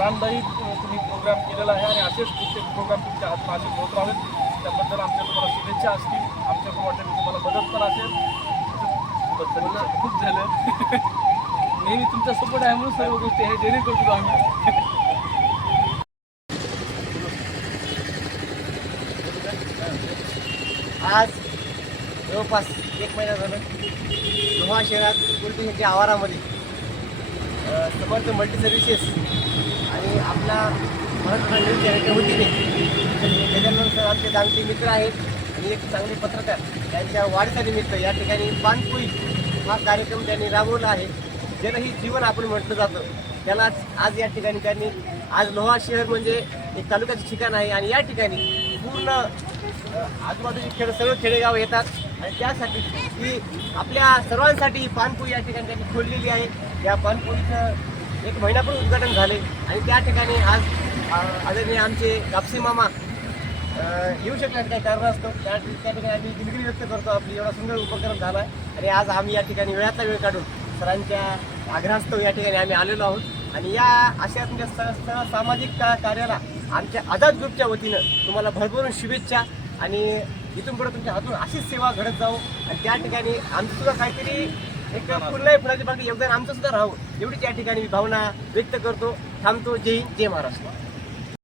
प्राणदायी अ, तुम्ही प्रोग्राम केलेला आहे आणि असेच प्रत्येक प्रोग्राम तुमच्या हातून असे होत राहावेत त्याबद्दल आमच्या तुम्हाला शुभेच्छा असतील. आमच्या वाटेने तुम्हाला मदत पण असेल. खूप झालं. नेहमी तुमचा सपोर्ट आहे म्हणून सर्व गोष्टी आहे. डेअरी करतो आम्ही. आज जवळपास एक महिना झालं. लोहा शहरात पोलिटिशनच्या आवारामध्ये समर्थ मल्टी सर्व्हिसेस आणि आपला मराठवाडा न्यूज चॅनलच्या वतीने त्याच्यानंतर सर आमचे चांगले मित्र आहेत आणि एक चांगले पत्रकार त्यांच्या वाढीच्या निमित्त या ठिकाणी पानपुई हा कार्यक्रम त्यांनी राबवला आहे. ज्याला ही जीवन आपण म्हटलं जातं त्याला आज या ठिकाणी त्यांनी आज लोहा शहर म्हणजे एक तालुक्याचं ठिकाण आहे आणि या ठिकाणी पूर्ण आजूबाजूचे खेळ सर्व खेडेगाव येतात. आणि त्यासाठी ही आपल्या सर्वांसाठी ही या ठिकाणी त्यांनी खोललेली आहे. या पानपुरीचं एक महिन्यापूर्वी उद्घाटन झाले. आणि त्या ठिकाणी आज आदरणीय आमचे कापसी मामा येऊ शकणार काही कारण असतं त्या त्या ठिकाणी आम्ही दिलगिरी व्यक्त करतो. आपली एवढा सुंदर उपक्रम झाला. आहे आणि आज आम्ही या ठिकाणी वेळातला वेळ काढून सरांच्या आग्रहास्तव या ठिकाणी आम्ही आलेलो आहोत. आणि या अशा तुमच्या स- सामाजिक का कार्याला आमच्या आझाद ग्रुपच्या वतीनं तुम्हाला भरभरून शुभेच्छा. आणि इथून पुढे तुमच्या हातून अशीच सेवा घडत जाऊ आणि त्या ठिकाणी आमचं सुद्धा काहीतरी एक पुन्हा फुलाची बाकी योगदान आमचं सुद्धा राहू. एवढीच या ठिकाणी मी भावना व्यक्त करतो. थांबतो. जय हिंद जय महाराष्ट्र.